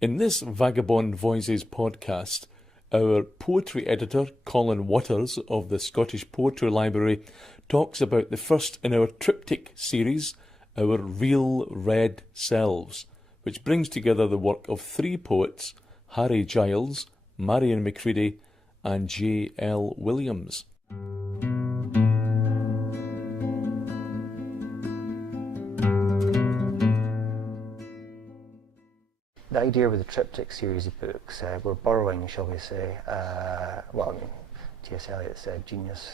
In this Vagabond Voices podcast, our poetry editor, Colin Waters of the Scottish Poetry Library, talks about the first in our triptych series, Our Real Red Selves, which brings together the work of three poets, Harry Giles, Marion Macready and J.L. Williams. The idea with the triptych series of books, we're borrowing, shall we say, T.S. Eliot said genius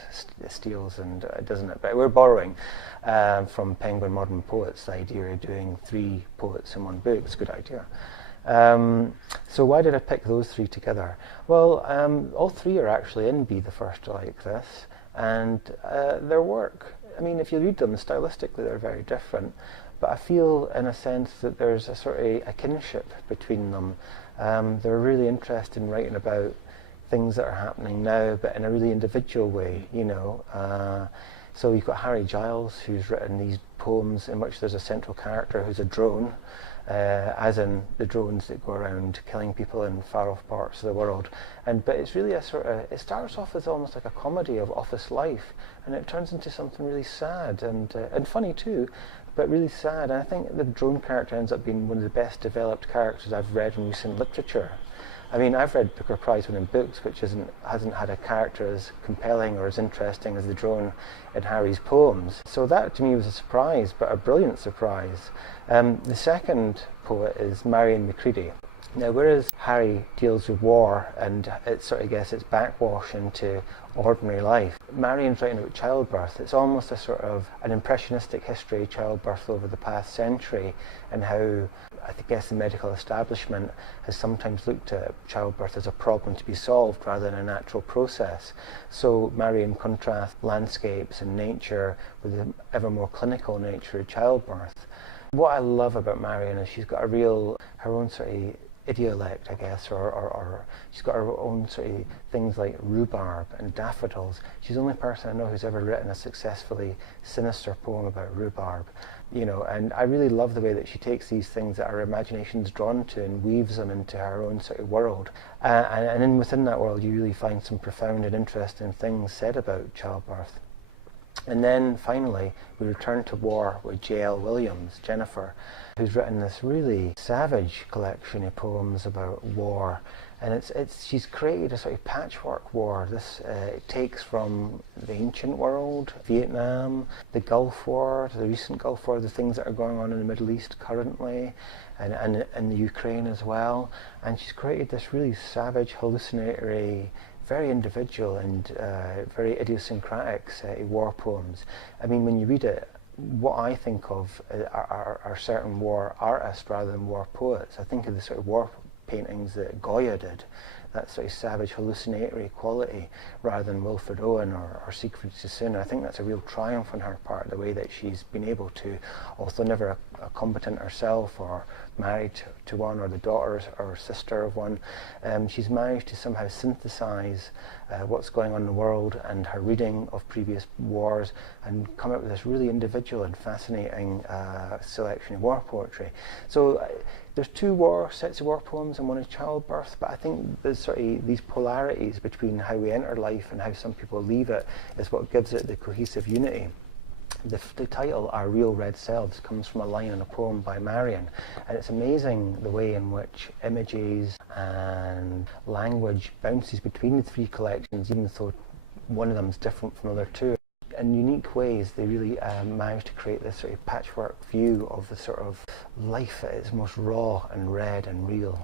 steals and doesn't it, but we're borrowing from Penguin Modern Poets the idea of doing three poets in one book. It's a good idea. So why did I pick those three together? Well, all three are actually in Be the First Like This, and their work, I mean, if you read them, stylistically they're very different, but I feel in a sense that there's a sort of a kinship between them. They're really interested in writing about things that are happening now, but in a really individual way, you know. So you've got Harry Giles, who's written these poems in which there's a central character who's a drone, as in the drones that go around killing people in far-off parts of the world. But it's really a sort of, it starts off as almost like a comedy of office life, and it turns into something really sad and funny too, but really sad. And I think the drone character ends up being one of the best developed characters I've read in recent literature. I mean, I've read Booker Prize-winning books which hasn't had a character as compelling or as interesting as the drone in Harry's poems. So that to me was a surprise, but a brilliant surprise. The second poet is Marion Macready. Now, whereas Harry deals with war and it's sort of, I guess, it's backwash into ordinary life, Marion's writing about childbirth. It's almost a sort of an impressionistic history of childbirth over the past century, and how I guess the medical establishment has sometimes looked at childbirth as a problem to be solved rather than a natural process. So Marion contrasts landscapes and nature with the ever more clinical nature of childbirth. What I love about Marion is she's got her own sort of idiolect, I guess, or she's got her own sort of things like rhubarb and daffodils. She's the only person I know who's ever written a successfully sinister poem about rhubarb, you know, and I really love the way that she takes these things that our imagination's drawn to and weaves them into her own sort of world. And then within that world you really find some profound and interesting things said about childbirth. And then finally, we return to war with J.L. Williams, Jennifer, who's written this really savage collection of poems about war. And she's created a sort of patchwork war. This takes from the ancient world, Vietnam, the Gulf War, the recent Gulf War, the things that are going on in the Middle East currently, and the Ukraine as well. And she's created this really savage, hallucinatory, very individual and very idiosyncratic set of war poems. I mean, when you read it, what I think of are certain war artists rather than war poets. I think of the sort of war paintings that Goya did, that sort of savage hallucinatory quality, rather than Wilfred Owen or Siegfried Sassoon. I think that's a real triumph on her part, the way that she's been able to, although never a combatant herself or married to one or the daughter or sister of one, she's managed to somehow synthesize what's going on in the world and her reading of previous wars and come up with this really individual and fascinating selection of war poetry. So there's two sets of war poems and one is childbirth, but I think there's sort of these polarities between how we enter life and how some people leave it is what gives it the cohesive unity. The title, Our Real Red Selves, comes from a line in a poem by Marion, and it's amazing the way in which images and language bounces between the three collections, even though one of them is different from the other two. In unique ways, they really managed to create this sort of patchwork view of the sort of life at its most raw and red and real.